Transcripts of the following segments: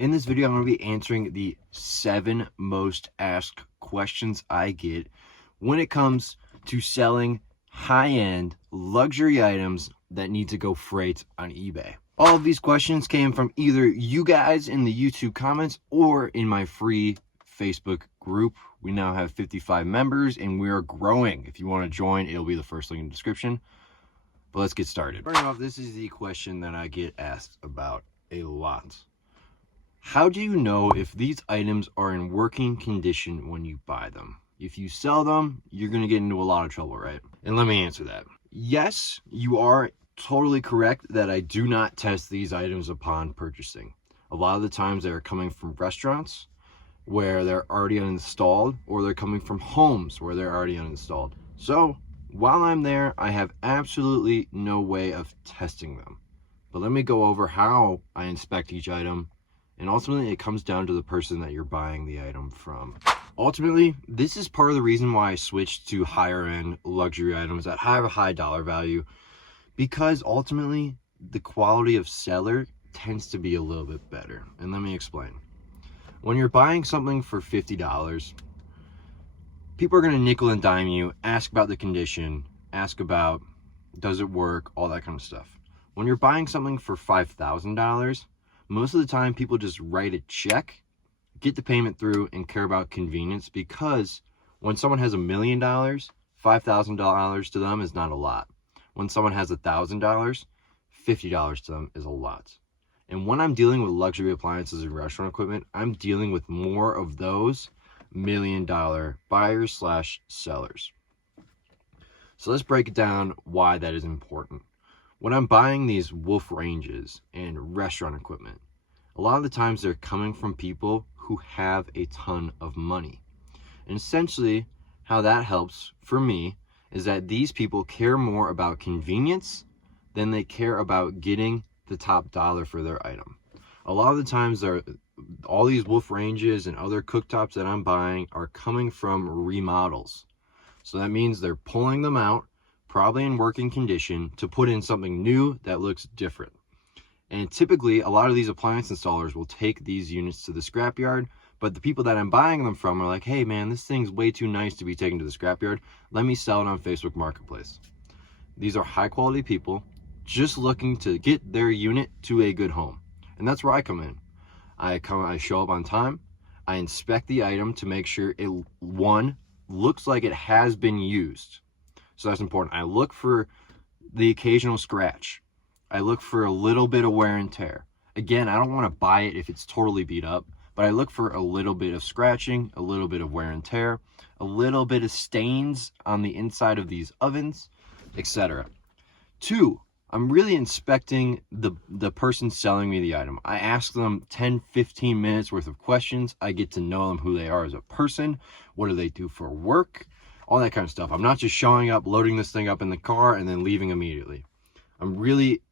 In this video, I'm going to be answering the 7 most asked questions I get when it comes to selling high-end luxury items that need to go freight on eBay. All of these questions came from either you guys in the YouTube comments or in my free Facebook group. We now have 55 members and we are growing. If you want to join, it'll be the first link in the description. But let's get started. First off, this is the question that I get asked about a lot. How do you know if these items are in working condition when you buy them? If you sell them, you're going to get into a lot of trouble, right? And let me answer that. Yes, you are totally correct that I do not test these items upon purchasing. A lot of the times they're coming from restaurants where they're already uninstalled, or they're coming from homes where they're already uninstalled. So while I'm there, I have absolutely no way of testing them. But let me go over how I inspect each item. And ultimately, it comes down to the person that you're buying the item from. Ultimately, this is part of the reason why I switched to higher end luxury items that have a high dollar value, because ultimately the quality of seller tends to be a little bit better. And let me explain. When you're buying something for $50, people are going to nickel and dime you, ask about the condition, ask about does it work, all that kind of stuff. When you're buying something for $5,000, most of the time people just write a check, get the payment through, and care about convenience, because when someone has $1 million, $5,000 to them is not a lot. When someone has $1,000, $50 to them is a lot. And when I'm dealing with luxury appliances and restaurant equipment, I'm dealing with more of those $1 million buyers slash sellers. So let's break it down why that is important. When I'm buying these wolf ranges and restaurant equipment, a lot of the times they're coming from people who have a ton of money. And essentially how that helps for me is that these people care more about convenience than they care about getting the top dollar for their item. A lot of the times all these wolf ranges and other cooktops that I'm buying are coming from remodels. So that means they're pulling them out, probably in working condition, to put in something new that looks different. And typically, a lot of these appliance installers will take these units to the scrapyard, but the people that I'm buying them from are like, hey man, this thing's way too nice to be taken to the scrapyard. Let me sell it on Facebook Marketplace. These are high quality people just looking to get their unit to a good home. And that's where I come in. I show up on time. I inspect the item to make sure it, one, looks like it has been used. So that's important. I look for the occasional scratch. I look for a little bit of wear and tear. Again, I don't want to buy it if it's totally beat up, but I look for a little bit of scratching, a little bit of wear and tear, a little bit of stains on the inside of these ovens, etc. 2, I'm really inspecting the person selling me the item. I ask them 10-15 minutes worth of questions. I get to know them, who they are as a person, what do they do for work, all that kind of stuff. I'm not just showing up, loading this thing up in the car, and then leaving immediately. I'm really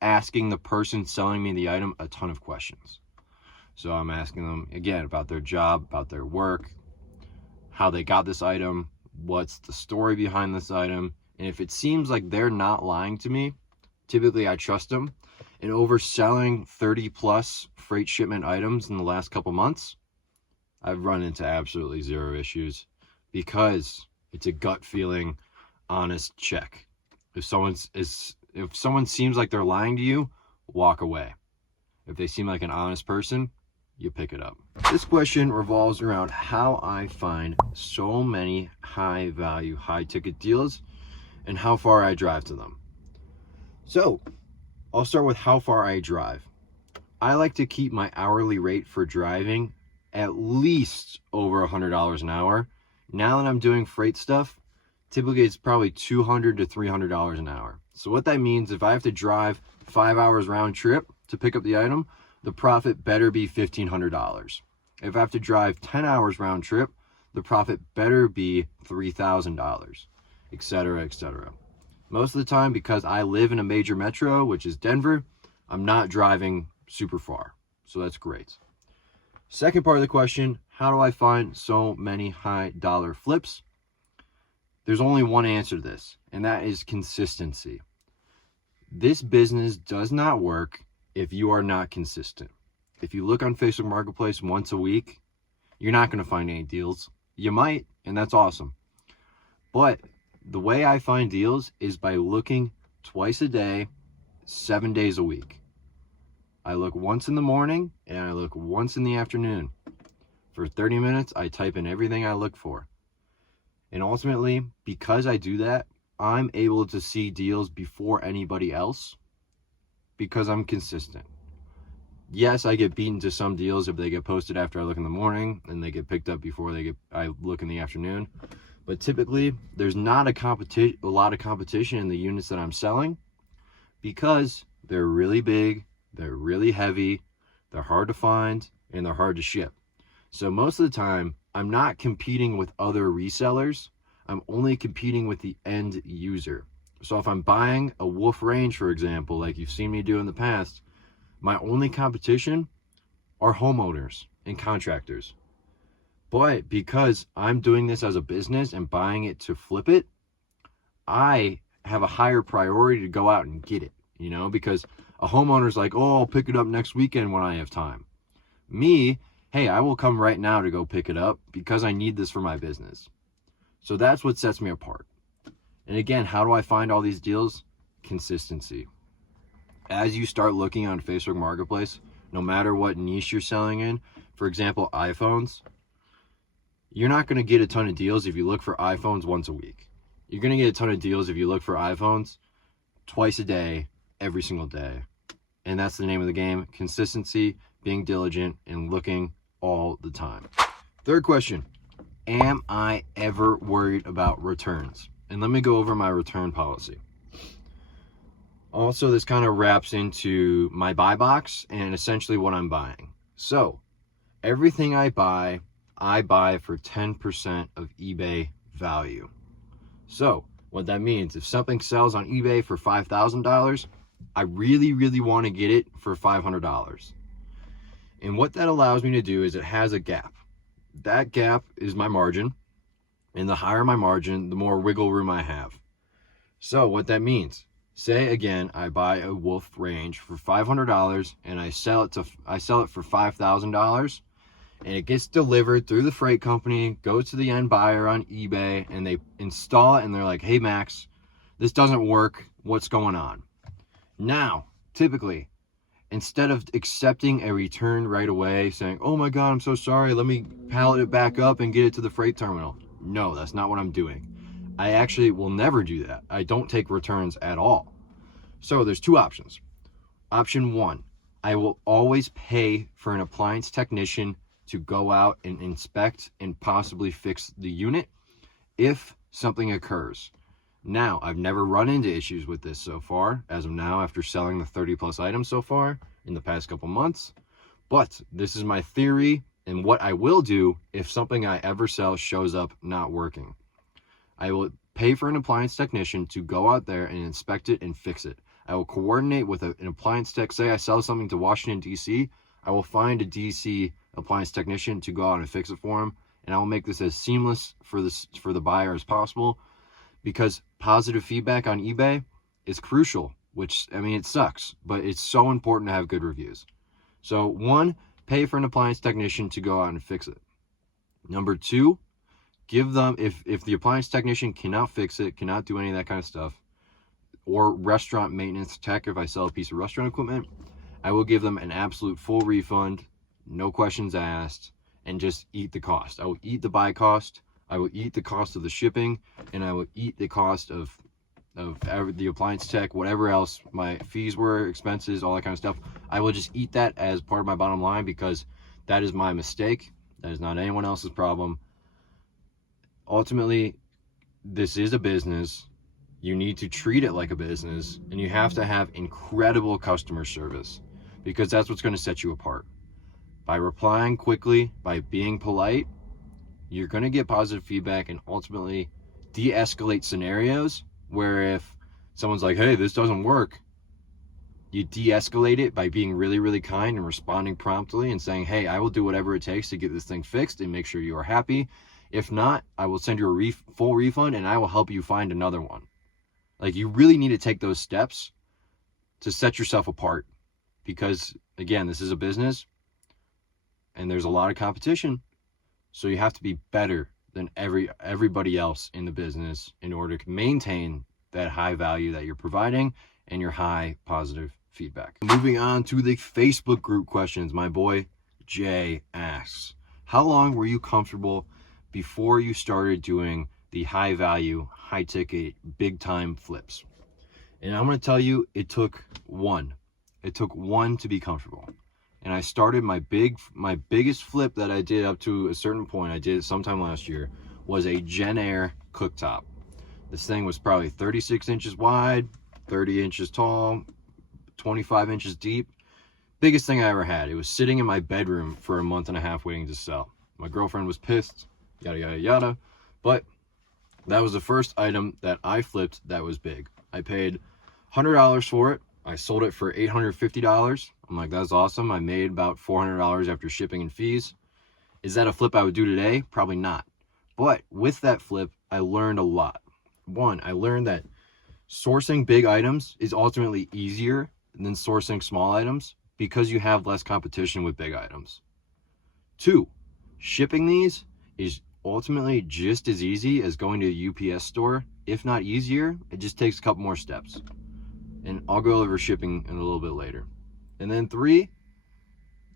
asking the person selling me the item a ton of questions. So I'm asking them, again, about their job, about their work, how they got this item, what's the story behind this item. And if it seems like they're not lying to me, typically I trust them. And overselling 30+ freight shipment items in the last couple months, I've run into absolutely zero issues, because it's a gut feeling, honest check. If someone seems like they're lying to you, walk away. If they seem like an honest person, you pick it up. This question revolves around how I find so many high value, high ticket deals and how far I drive to them. So I'll start with how far I drive. I like to keep my hourly rate for driving at least over $100 an hour. Now that I'm doing freight stuff, typically it's probably $200 to $300 an hour. So what that means, if I have to drive 5 hours round trip to pick up the item, the profit better be $1,500. If I have to drive 10 hours round trip, the profit better be $3,000, etc., etc. Most of the time, because I live in a major metro, which is Denver, I'm not driving super far. So that's great. Second part of the question, how do I find so many high dollar flips? There's only one answer to this, and that is consistency. This business does not work if you are not consistent. If you look on Facebook Marketplace once a week, you're not going to find any deals. You might, and that's awesome. But the way I find deals is by looking twice a day, 7 days a week. I look once in the morning and I look once in the afternoon. For 30 minutes, I type in everything I look for. And ultimately, because I do that, I'm able to see deals before anybody else because I'm consistent. Yes, I get beaten to some deals if they get posted after I look in the morning and they get picked up before I look in the afternoon. But typically, there's not a lot of competition in the units that I'm selling because they're really big, they're really heavy, they're hard to find, and they're hard to ship. So most of the time, I'm not competing with other resellers. I'm only competing with the end user. So if I'm buying a Wolf range, for example, like you've seen me do in the past, my only competition are homeowners and contractors. But because I'm doing this as a business and buying it to flip it, I have a higher priority to go out and get it, because a homeowner's like, oh, I'll pick it up next weekend when I have time. Me, hey, I will come right now to go pick it up because I need this for my business. So that's what sets me apart. And again, how do I find all these deals? Consistency. As you start looking on Facebook Marketplace, no matter what niche you're selling in, for example, iPhones, you're not going to get a ton of deals if you look for iPhones once a week. You're going to get a ton of deals if you look for iPhones twice a day, every single day. And that's the name of the game: consistency, being diligent, and looking all the time. Third question, am I ever worried about returns? And let me go over my return policy. Also, this kind of wraps into my buy box and essentially what I'm buying. So, everything I buy for 10% of eBay value. So, what that means, if something sells on eBay for $5,000, I really, really want to get it for $500. And what that allows me to do is it has a gap. That gap is my margin. And the higher my margin, the more wiggle room I have. So what that means, say again, I buy a Wolf range for $500 and I sell it for $5,000, and it gets delivered through the freight company, goes to the end buyer on eBay, and they install it and they're like, hey Max, this doesn't work. What's going on? Now, typically, instead of accepting a return right away, saying, oh my God, I'm so sorry, let me pallet it back up and get it to the freight terminal. No, that's not what I'm doing. I actually will never do that. I don't take returns at all. So there's two options. Option one, I will always pay for an appliance technician to go out and inspect and possibly fix the unit if something occurs. Now, I've never run into issues with this so far, as of now, after selling the 30 plus items so far in the past couple months. But this is my theory and what I will do if something I ever sell shows up not working. I will pay for an appliance technician to go out there and inspect it and fix it. I will coordinate with an appliance tech. Say I sell something to Washington, D.C., I will find a D.C. appliance technician to go out and fix it for him, and I will make this as seamless for the buyer as possible, because positive feedback on eBay is crucial, which, I mean, it sucks, but it's so important to have good reviews. So one, pay for an appliance technician to go out and fix it. Number two, give them, if the appliance technician cannot fix it, cannot do any of that kind of stuff, or restaurant maintenance tech, if I sell a piece of restaurant equipment, I will give them an absolute full refund, no questions asked, and just eat the cost. I will eat the buy cost, I will eat the cost of the shipping, and I will eat the cost of the appliance tech, whatever else my fees were, expenses, all that kind of stuff. I will just eat that as part of my bottom line, because that is my mistake. That is not anyone else's problem. Ultimately, this is a business. You need to treat it like a business, and you have to have incredible customer service, because that's what's going to set you apart. By replying quickly, by being polite, you're going to get positive feedback and ultimately de-escalate scenarios where if someone's like, hey, this doesn't work, you de-escalate it by being really, really kind and responding promptly and saying, hey, I will do whatever it takes to get this thing fixed and make sure you are happy. If not, I will send you a full refund and I will help you find another one. Like, you really need to take those steps to set yourself apart, because again, this is a business. and there's a lot of competition. So you have to be better than everybody else in the business in order to maintain that high value that you're providing and your high positive feedback. Moving on to the Facebook group questions. My boy Jay asks, how long were you comfortable before you started doing the high value, high ticket, big time flips? And I'm going to tell you, it took one to be comfortable. And I started my biggest flip that I did up to a certain point, I did it sometime last year, was a Gen Air cooktop. This thing was probably 36 inches wide, 30 inches tall, 25 inches deep. Biggest thing I ever had. It was sitting in my bedroom for a month and a half waiting to sell. My girlfriend was pissed, yada, yada, yada. But that was the first item that I flipped that was big. I paid $100 for it. I sold it for $850. I'm like, that's awesome. I made about $400 after shipping and fees. Is that a flip I would do today? Probably not. But with that flip, I learned a lot. One, I learned that sourcing big items is ultimately easier than sourcing small items because you have less competition with big items. Two, shipping these is ultimately just as easy as going to a UPS store. If not easier, it just takes a couple more steps. And I'll go over shipping in a little bit later. And then three,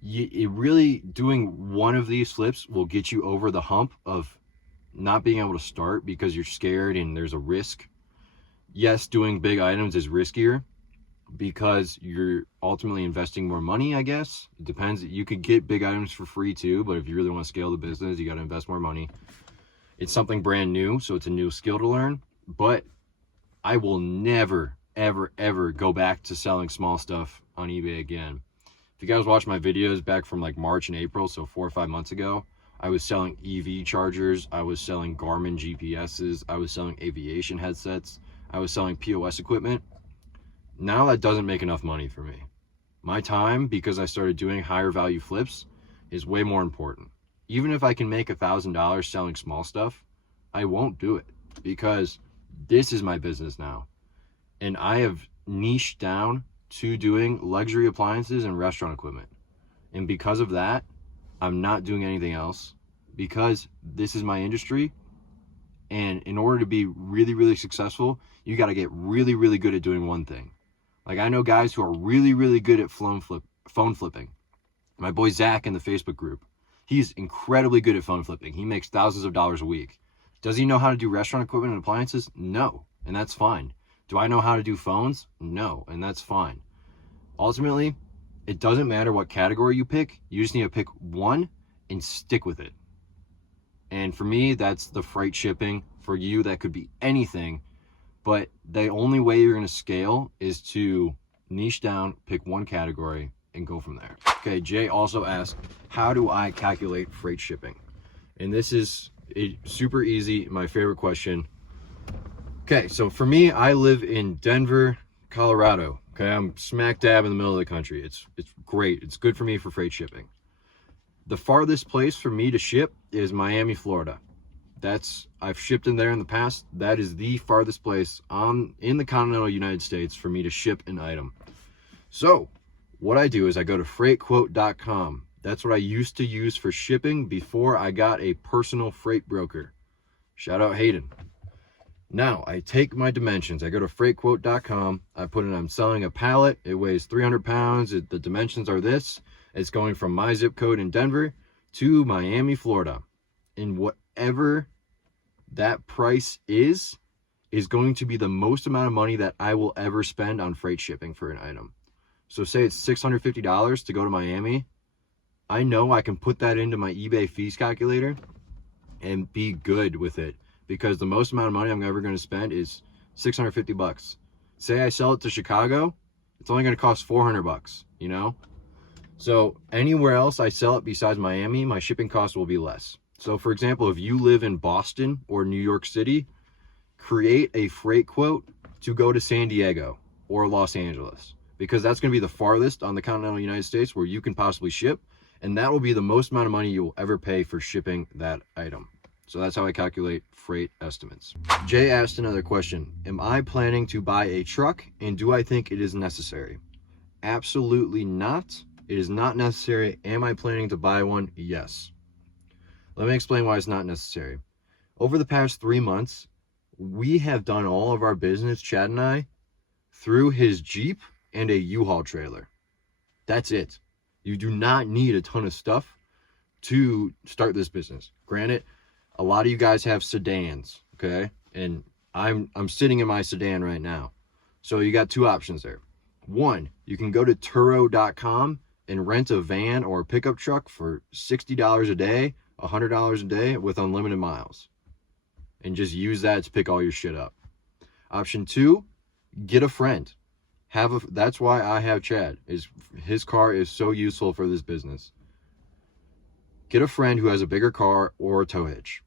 really doing one of these flips will get you over the hump of not being able to start because you're scared and there's a risk. Yes, doing big items is riskier because you're ultimately investing more money, I guess. It depends. You could get big items for free too, but if you really want to scale the business, you got to invest more money. It's something brand new, so it's a new skill to learn. But I will never, ever go back to selling small stuff on eBay again. If you guys watch my videos back from like March and April, so 4 or 5 months ago, I was selling EV chargers, I was selling Garmin GPSs, I was selling aviation headsets, I was selling POS equipment. Now that doesn't make enough money for me. My time, because I started doing higher value flips, is way more important. Even if I can make $1,000 selling small stuff, I won't do it because this is my business now. And I have niched down to doing luxury appliances and restaurant equipment. And because of that, I'm not doing anything else because this is my industry. And in order to be really, really successful, you got to get really, really good at doing one thing. Like I know guys who are really, really good at phone flipping. My boy Zach in the Facebook group, he's incredibly good at phone flipping. He makes thousands of dollars a week. Does he know how to do restaurant equipment and appliances? No, and that's fine. Do I know how to do phones? No, and that's fine. Ultimately, it doesn't matter what category you pick. You just need to pick one and stick with it. And for me, that's the freight shipping. For you, that could be anything. But the only way you're going to scale is to niche down, pick one category, and go from there. Okay, Jay also asked, how do I calculate freight shipping? And this is super easy, my favorite question. Okay, so for me, I live in Denver, Colorado. Okay, I'm smack dab in the middle of the country. It's great. It's good for me for freight shipping. The farthest place for me to ship is Miami, Florida. I've shipped in there in the past. That is the farthest place in the continental United States for me to ship an item. So what I do is I go to freightquote.com. That's what I used to use for shipping before I got a personal freight broker. Shout out Hayden. Now I take my dimensions. I go to freightquote.com. I put in, I'm selling a pallet. It weighs 300 pounds. The dimensions are this. It's going from my zip code in Denver to Miami, Florida. And whatever that price is going to be the most amount of money that I will ever spend on freight shipping for an item. So say it's $650 to go to Miami. I know I can put that into my eBay fees calculator and be good with it because the most amount of money I'm ever going to spend is $650. Say I sell it to Chicago, it's only going to cost $400, you know? So anywhere else I sell it besides Miami, my shipping cost will be less. So for example, if you live in Boston or New York City, create a freight quote to go to San Diego or Los Angeles, because that's going to be the farthest on the continental United States where you can possibly ship. And that will be the most amount of money you will ever pay for shipping that item. So that's how I calculate freight estimates. Jay asked another question. Am I planning to buy a truck and do I think it is necessary? Absolutely not. It is not necessary. Am I planning to buy one? Yes. Let me explain why it's not necessary. Over the past 3 months, we have done all of our business, Chad and I, through his Jeep and a U-Haul trailer. That's it. You do not need a ton of stuff to start this business. Granted, a lot of you guys have sedans, okay? And I'm sitting in my sedan right now. So you got two options there. One, you can go to Turo.com and rent a van or a pickup truck for $60 a day, $100 a day with unlimited miles. And just use that to pick all your shit up. Option two, get a friend. That's why I have Chad. His car is so useful for this business. Get a friend who has a bigger car or a tow hitch.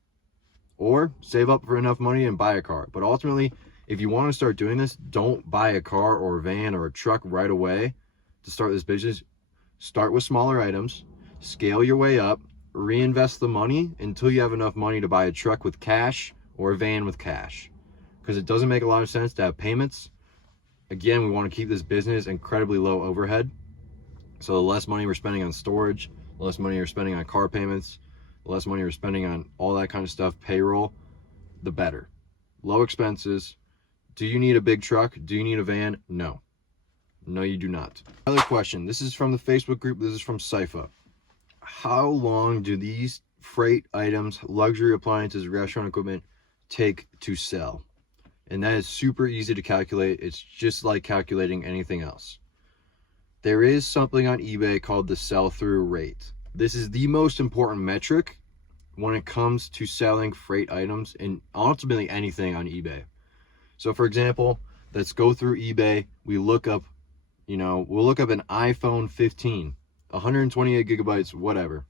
Or save up for enough money and buy a car. But ultimately, if you want to start doing this, don't buy a car or a van or a truck right away to start this business. Start with smaller items, scale your way up, reinvest the money until you have enough money to buy a truck with cash or a van with cash. Because it doesn't make a lot of sense to have payments. Again, we want to keep this business incredibly low overhead. So the less money we're spending on storage, the less money we're spending on car payments, the less money we're spending on all that kind of stuff, payroll, the better. Low expenses. Do you need a big truck? Do you need a van? No. No, you do not. Another question. This is from the Facebook group. This is from Sypha. How long do these freight items, luxury appliances, restaurant equipment take to sell? And that is super easy to calculate. It's just like calculating anything else. There is something on eBay called the sell-through rate. This is the most important metric when it comes to selling freight items and ultimately anything on eBay. So for example, let's go through eBay. We'll look up an iPhone 15, 128 gigabytes, whatever.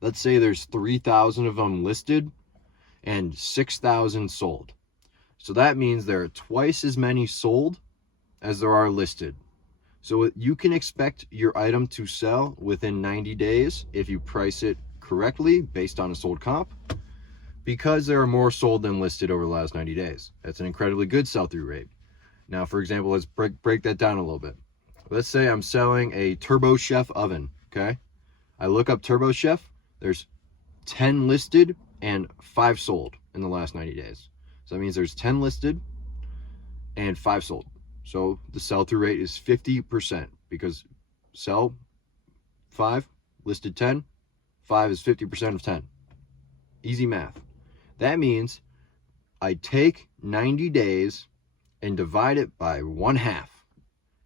Let's say there's 3,000 of them listed and 6,000 sold. So that means there are twice as many sold as there are listed. So you can expect your item to sell within 90 days if you price it correctly based on a sold comp, because there are more sold than listed over the last 90 days. That's an incredibly good sell-through rate. Now, for example, let's break that down a little bit. Let's say I'm selling a Turbo Chef oven, okay? I look up Turbo Chef. There's 10 listed and 5 sold in the last 90 days. So that means there's 10 listed and 5 sold. So the sell-through rate is 50% because sell 5, listed 10, 5 is 50% of 10. Easy math. That means I take 90 days and divide it by 1/2.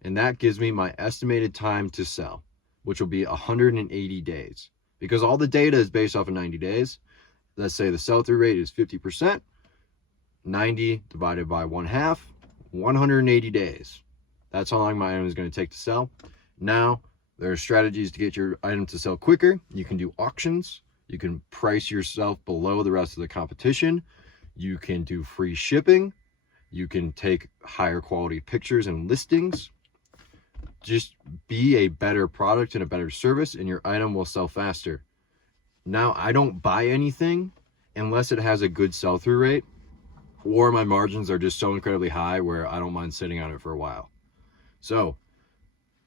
And that gives me my estimated time to sell, which will be 180 days. Because all the data is based off of 90 days. Let's say the sell-through rate is 50%. 90 divided by 1/2, 180 days. That's how long my item is going to take to sell. Now, there are strategies to get your item to sell quicker. You can do auctions. You can price yourself below the rest of the competition. You can do free shipping. You can take higher quality pictures and listings. Just be a better product and a better service, and your item will sell faster. Now, I don't buy anything unless it has a good sell-through rate, or my margins are just so incredibly high where I don't mind sitting on it for a while. So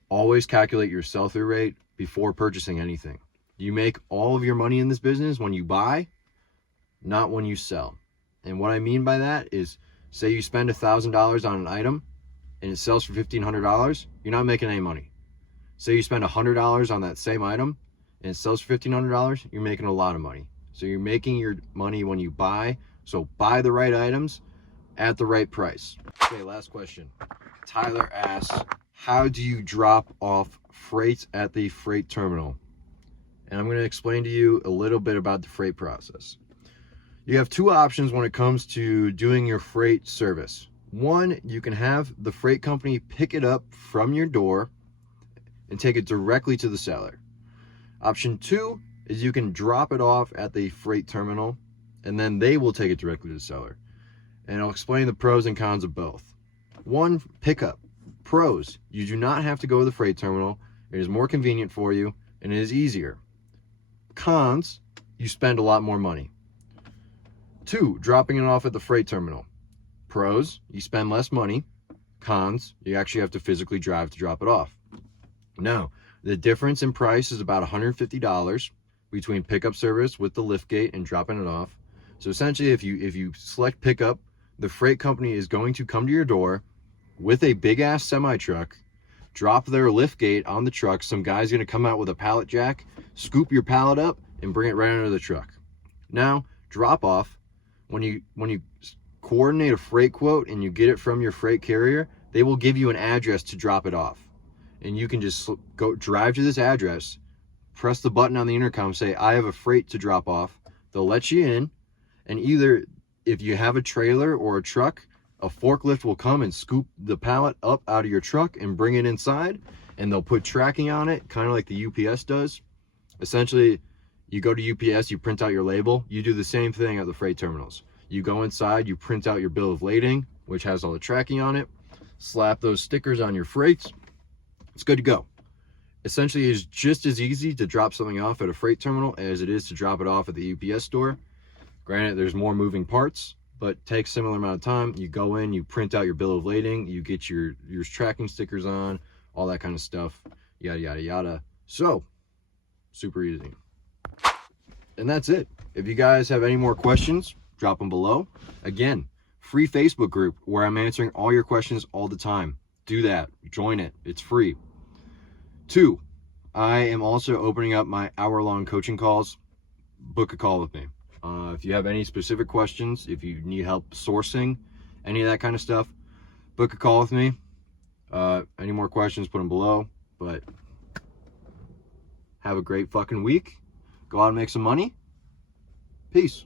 always calculate your sell-through rate before purchasing anything. You make all of your money in this business when you buy, not when you sell. And what I mean by that is, say you spend $1,000 on an item and it sells for $1,500, you're not making any money. Say you spend $100 on that same item and it sells for $1,500, you're making a lot of money. So you're making your money when you buy. So buy the right items at the right price. Okay, last question. Tyler asks, how do you drop off freight at the freight terminal? And I'm going to explain to you a little bit about the freight process. You have two options when it comes to doing your freight service. One, you can have the freight company pick it up from your door and take it directly to the seller. Option two is you can drop it off at the freight terminal and then they will take it directly to the seller. And I'll explain the pros and cons of both. One, pickup. Pros, you do not have to go to the freight terminal. It is more convenient for you and it is easier. Cons, you spend a lot more money. Two, dropping it off at the freight terminal. Pros, you spend less money. Cons, you actually have to physically drive to drop it off. Now, The difference in price is about $150 between pickup service with the liftgate and dropping it off. So essentially, if you select pickup, the freight company is going to come to your door with a big ass semi truck, drop their liftgate on the truck. Some guy's going to come out with a pallet jack, scoop your pallet up, and bring it right under the truck. Now, drop off, when you coordinate a freight quote and you get it from your freight carrier, they will give you an address to drop it off. And you can just go drive to this address, press the button on the intercom, say, I have a freight to drop off. They'll let you in, and either if you have a trailer or a truck, a forklift will come and scoop the pallet up out of your truck and bring it inside, and they'll put tracking on it, kind of like the UPS does. Essentially, you go to UPS, you print out your label, you do the same thing at the freight terminals. You go inside, you print out your bill of lading, which has all the tracking on it, slap those stickers on your freights, it's good to go. Essentially, it's just as easy to drop something off at a freight terminal as it is to drop it off at the UPS store. Granted, there's more moving parts, but takes similar amount of time. You go in, you print out your bill of lading, you get your tracking stickers on, all that kind of stuff, yada, yada, yada. So, super easy. And that's it. If you guys have any more questions, drop them below. Again, free Facebook group where I'm answering all your questions all the time. Do that. Join it. It's free. 2, I am also opening up my hour-long coaching calls. Book a call with me. If you have any specific questions, if you need help sourcing, any of that kind of stuff, book a call with me. Any more questions, put them below. But have a great fucking week. Go out and make some money. Peace.